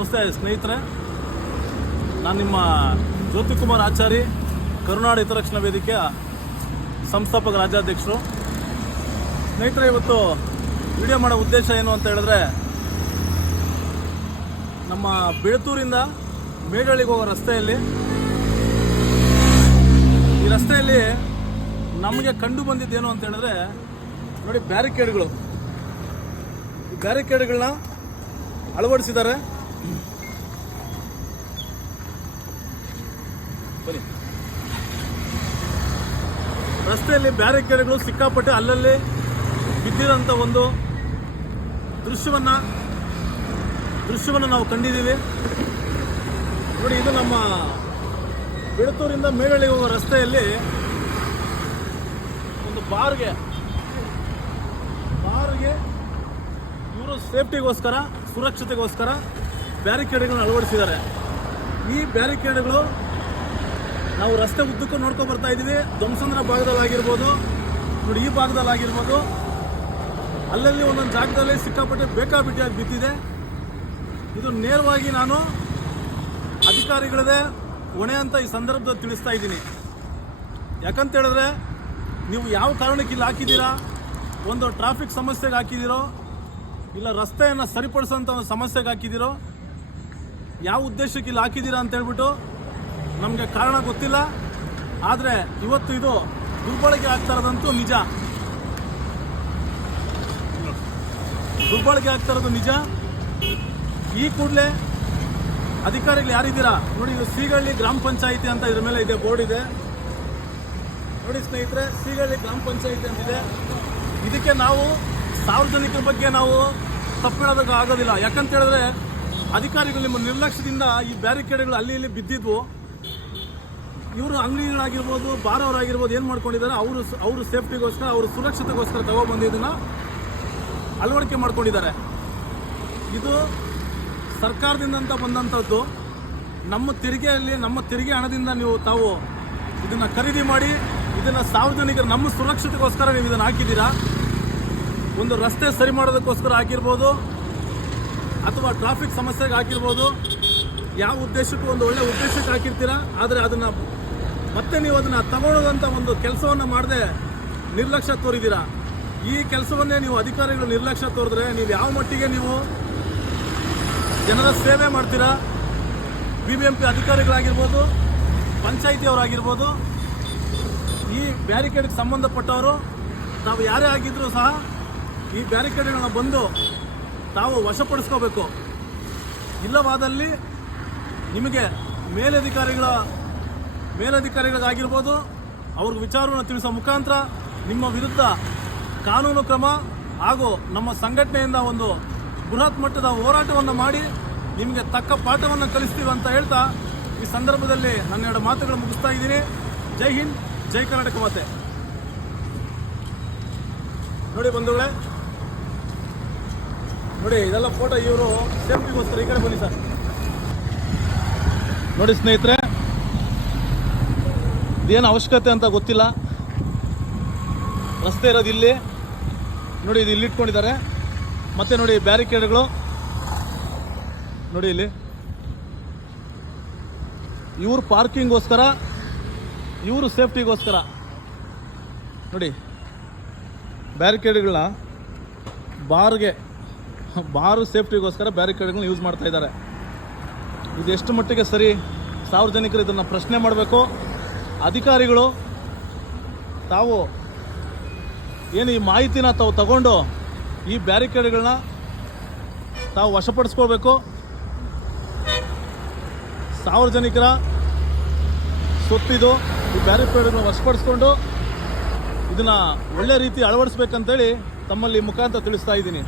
ನಮಸ್ತೆ ಸ್ನೇಹಿತರೆ, ನಾನು ನಿಮ್ಮ ಜ್ಯೋತಿಕುಮಾರ್ ಆಚಾರಿ, ಕರುನಾಡು ಹಿತರಕ್ಷಣಾ ವೇದಿಕೆಯ ಸಂಸ್ಥಾಪಕ ರಾಜ್ಯಾಧ್ಯಕ್ಷರು. ಸ್ನೇಹಿತರೆ, ಇವತ್ತು ವಿಡಿಯೋ ಮಾಡೋ ಉದ್ದೇಶ ಏನು ಅಂತ ಹೇಳಿದ್ರೆ, ನಮ್ಮ ಬೆಳತೂರಿಂದ ಮೇಡಳ್ಳಿಗೆ ಹೋಗೋ ರಸ್ತೆಯಲ್ಲಿ ಈ ರಸ್ತೆಯಲ್ಲಿ ನಮಗೆ ಕಂಡು ಬಂದಿದ್ದೇನು ಅಂತ ಹೇಳಿದ್ರೆ, ನೋಡಿ ಬ್ಯಾರಿಕೇಡ್ಗಳು, ಈ ಬ್ಯಾರಿಕೇಡ್ಗಳನ್ನ ಅಳವಡಿಸಿದ್ದಾರೆ. ಬನ್ನಿ, ರಸ್ತೆಯಲ್ಲಿ ಬ್ಯಾರಿಕೇಡ್ಗಳು ಸಿಕ್ಕಾಪಟ್ಟೆ ಅಲ್ಲಲ್ಲಿ ಬಿದ್ದಿರೋಂಥ ಒಂದು ದೃಶ್ಯವನ್ನ ನಾವು ಕಂಡಿದ್ದೀವಿ. ನೋಡಿ, ಇದು ನಮ್ಮ ಬೆಳತೂರಿಂದ ಮೇಡಳ್ಳಿಗೆ ಹೋಗೋ ರಸ್ತೆಯಲ್ಲಿ ಒಂದು ಬಾರ್ಗೆ ಇವರು ಸೇಫ್ಟಿಗೋಸ್ಕರ, ಸುರಕ್ಷತೆಗೋಸ್ಕರ ಬ್ಯಾರಿಕೇಡ್ಗಳನ್ನ ಅಳವಡಿಸಿದ್ದಾರೆ. ಈ ಬ್ಯಾರಿಕೇಡ್ಗಳು ನಾವು ರಸ್ತೆ ಉದ್ದಕ್ಕೂ ನೋಡ್ಕೊಂಡು ಬರ್ತಾ ಇದ್ದೀವಿ. ಧ್ವಂಸಂದ್ರ ಭಾಗದಲ್ಲಾಗಿರ್ಬೋದು, ನೋಡಿ ಈ ಭಾಗದಲ್ಲಾಗಿರ್ಬೋದು, ಅಲ್ಲಲ್ಲಿ ಒಂದೊಂದು ಜಾಗದಲ್ಲಿ ಸಿಕ್ಕಾಪಟ್ಟೆ ಬೇಕಾಬಿಟ್ಟಿಯಾಗಿ ಬಿದ್ದಿದೆ. ಇದು ನೇರವಾಗಿ ನಾನು ಅಧಿಕಾರಿಗಳದೇ ಹೊಣೆ ಅಂತ ಈ ಸಂದರ್ಭದಲ್ಲಿ ತಿಳಿಸ್ತಾ ಇದ್ದೀನಿ. ಯಾಕಂತ ಹೇಳಿದ್ರೆ, ನೀವು ಯಾವ ಕಾರಣಕ್ಕೆ ಇಲ್ಲಿ ಹಾಕಿದ್ದೀರಾ, ಒಂದು ಟ್ರಾಫಿಕ್ ಸಮಸ್ಯೆಗೆ ಹಾಕಿದ್ದೀರೋ, ಇಲ್ಲ ರಸ್ತೆಯನ್ನು ಸರಿಪಡಿಸೋಂಥ ಒಂದು ಸಮಸ್ಯೆಗೆ ಹಾಕಿದ್ದೀರೋ, ಯಾವ ಉದ್ದೇಶಕ್ಕೆ ಇಲ್ಲಿ ಹಾಕಿದ್ದೀರಾ ಅಂತ ಹೇಳ್ಬಿಟ್ಟು ನಮಗೆ ಕಾರಣ ಗೊತ್ತಿಲ್ಲ. ಆದರೆ ಇವತ್ತು ಇದು ದುರ್ಬಳಕೆ ಆಗ್ತಾ ಇರೋದಂತೂ ನಿಜ. ದುರ್ಬಳಕೆ ಆಗ್ತಾ ಇರೋದು ನಿಜ. ಈ ಕೂಡಲೇ ಅಧಿಕಾರಿಗಳು ಯಾರಿದ್ದೀರಾ ನೋಡಿ, ಇದು ಸೀಗಳ್ಳಿ ಗ್ರಾಮ ಪಂಚಾಯಿತಿ ಅಂತ ಇದ್ರ ಮೇಲೆ ಇದೆ, ಬೋರ್ಡ್ ಇದೆ ನೋಡಿ ಸ್ನೇಹಿತರೆ, ಸೀಗಳ್ಳಿ ಗ್ರಾಮ ಪಂಚಾಯಿತಿ ಅಂತಿದೆ. ಇದಕ್ಕೆ ನಾವು ಸಾರ್ವಜನಿಕರ ಬಗ್ಗೆ ನಾವು ತಪ್ಪು ಆಗೋದಿಲ್ಲ. ಯಾಕಂತ ಹೇಳಿದ್ರೆ, ಅಧಿಕಾರಿಗಳು ನಿಮ್ಮ ನಿರ್ಲಕ್ಷ್ಯದಿಂದ ಈ ಬ್ಯಾರಿಕೇಡ್ಗಳು ಅಲ್ಲಿ ಇಲ್ಲಿ ಬಿದ್ದಿದ್ವು. ಇವರು ಅಂಗಡಿಗಳಾಗಿರ್ಬೋದು, ಬಾರವರಾಗಿರ್ಬೋದು, ಏನು ಮಾಡ್ಕೊಂಡಿದ್ದಾರೆ, ಅವರು ಸೇಫ್ಟಿಗೋಸ್ಕರ, ಅವರು ಸುರಕ್ಷತೆಗೋಸ್ಕರ ತಗೊಬಂದು ಇದನ್ನು ಅಳವಡಿಕೆ ಮಾಡ್ಕೊಂಡಿದ್ದಾರೆ. ಇದು ಸರ್ಕಾರದಿಂದ ಬಂದಂಥದ್ದು. ನಮ್ಮ ತೆರಿಗೆಯಲ್ಲಿ, ನಮ್ಮ ತೆರಿಗೆ ಹಣದಿಂದ ತಾವು ಇದನ್ನು ಖರೀದಿ ಮಾಡಿ, ಇದನ್ನು ಸಾರ್ವಜನಿಕರು ನಮ್ಮ ಸುರಕ್ಷತೆಗೋಸ್ಕರ ನೀವು ಇದನ್ನು ಹಾಕಿದ್ದೀರಾ. ಒಂದು ರಸ್ತೆ ಸರಿ ಮಾಡೋದಕ್ಕೋಸ್ಕರ ಹಾಕಿರ್ಬೋದು, ಅಥವಾ ಟ್ರಾಫಿಕ್ ಸಮಸ್ಯೆಗೆ ಹಾಕಿರ್ಬೋದು, ಯಾವ ಉದ್ದೇಶಕ್ಕೂ ಒಂದು ಒಳ್ಳೆ ಉದ್ದೇಶಕ್ಕೆ ಹಾಕಿರ್ತೀರಾ. ಆದರೆ ಅದನ್ನು ಮತ್ತೆ ನೀವು ಅದನ್ನು ತಗೊಳ್ಳೋದಂಥ ಒಂದು ಕೆಲಸವನ್ನು ಮಾಡದೆ ನಿರ್ಲಕ್ಷ್ಯ ತೋರಿದ್ದೀರಾ. ಈ ಕೆಲಸವನ್ನೇ ನೀವು ಅಧಿಕಾರಿಗಳು ನಿರ್ಲಕ್ಷ್ಯ ತೋರಿದ್ರೆ ನೀವು ಯಾವ ಮಟ್ಟಿಗೆ ನೀವು ಜನರ ಸೇವೆ ಮಾಡ್ತೀರಾ. BBMP ಅಧಿಕಾರಿಗಳಾಗಿರ್ಬೋದು, ಪಂಚಾಯಿತಿಯವರಾಗಿರ್ಬೋದು, ಈ ಬ್ಯಾರಿಕೇಡ್ಗೆ ಸಂಬಂಧಪಟ್ಟವರು ತಾವು ಯಾರೇ ಆಗಿದ್ರೂ ಸಹ ಈ ಬ್ಯಾರಿಕೇಡ್ಗಳನ್ನ ಬಂದು ತಾವು ವಶಪಡಿಸ್ಕೋಬೇಕು. ಇಲ್ಲವಾದಲ್ಲಿ ನಿಮಗೆ ಮೇಲಧಿಕಾರಿಗಳಾಗಿರ್ಬೋದು ಅವ್ರಿಗೆ ವಿಚಾರವನ್ನು ತಿಳಿಸೋ ಮುಖಾಂತರ ನಿಮ್ಮ ವಿರುದ್ಧ ಕಾನೂನು ಕ್ರಮ ಹಾಗೂ ನಮ್ಮ ಸಂಘಟನೆಯಿಂದ ಒಂದು ಬೃಹತ್ ಮಟ್ಟದ ಹೋರಾಟವನ್ನು ಮಾಡಿ ನಿಮಗೆ ತಕ್ಕ ಪಾಠವನ್ನು ಕಲಿಸ್ತೀವಿ ಅಂತ ಹೇಳ್ತಾ ಈ ಸಂದರ್ಭದಲ್ಲಿ ನನ್ನ ಎರಡು ಮಾತುಗಳು ಮುಗಿಸ್ತಾ ಇದ್ದೀನಿ. ಜೈ ಹಿಂದ್, ಜೈ ಕರ್ನಾಟಕ ಮಾತೆ. ನೋಡಿ ಬಂಧುಗಳೇ, ನೋಡಿ ಇದೆಲ್ಲ ಫೋಟೋ, ಇವರು ಸೇಫ್ಟಿಗೋಸ್ಕರ. ಈ ಕಡೆ ಬನ್ನಿ ಸರ್. ನೋಡಿ ಸ್ನೇಹಿತರೆ, ಇದೇನು ಅವಶ್ಯಕತೆ ಅಂತ ಗೊತ್ತಿಲ್ಲ. ರಸ್ತೆ ಇರೋದು ಇಲ್ಲಿ ನೋಡಿ, ಇದು ಇಲ್ಲಿ ಇಟ್ಕೊಂಡಿದ್ದಾರೆ. ಮತ್ತೆ ನೋಡಿ ಬ್ಯಾರಿಕೇಡ್ಗಳು ನೋಡಿ, ಇಲ್ಲಿ ಇವರು ಪಾರ್ಕಿಂಗ್ಗೋಸ್ಕರ, ಇವರು ಸೇಫ್ಟಿಗೋಸ್ಕರ ನೋಡಿ ಬ್ಯಾರಿಕೇಡ್ಗಳನ್ನ ಬಾರು ಸೇಫ್ಟಿಗೋಸ್ಕರ ಬ್ಯಾರಿಕೇಡ್ಗಳನ್ನ ಯೂಸ್ ಮಾಡ್ತಾ ಇದ್ದಾರೆ. ಇದು ಎಷ್ಟು ಮಟ್ಟಿಗೆ ಸರಿ? ಸಾರ್ವಜನಿಕರು ಇದನ್ನು ಪ್ರಶ್ನೆ ಮಾಡಬೇಕು. ಅಧಿಕಾರಿಗಳು ತಾವು ಏನು ಈ ಮಾಹಿತಿನ ತಾವು ತಗೊಂಡು ಈ ಬ್ಯಾರಿಕೇಡ್ಗಳನ್ನ ತಾವು ವಶಪಡಿಸ್ಕೊಳ್ಬೇಕು. ಸಾರ್ವಜನಿಕರ ಸೊತ್ತಿದು. ಈ ಬ್ಯಾರಿಕೇಡ್ಗಳನ್ನ ವಶಪಡಿಸ್ಕೊಂಡು ಇದನ್ನು ಒಳ್ಳೆ ರೀತಿ ಅಳವಡಿಸ್ಬೇಕಂತೇಳಿ ತಮ್ಮಲ್ಲಿ ಮುಖಾಂತರ ತಿಳಿಸ್ತಾ ಇದ್ದೀನಿ.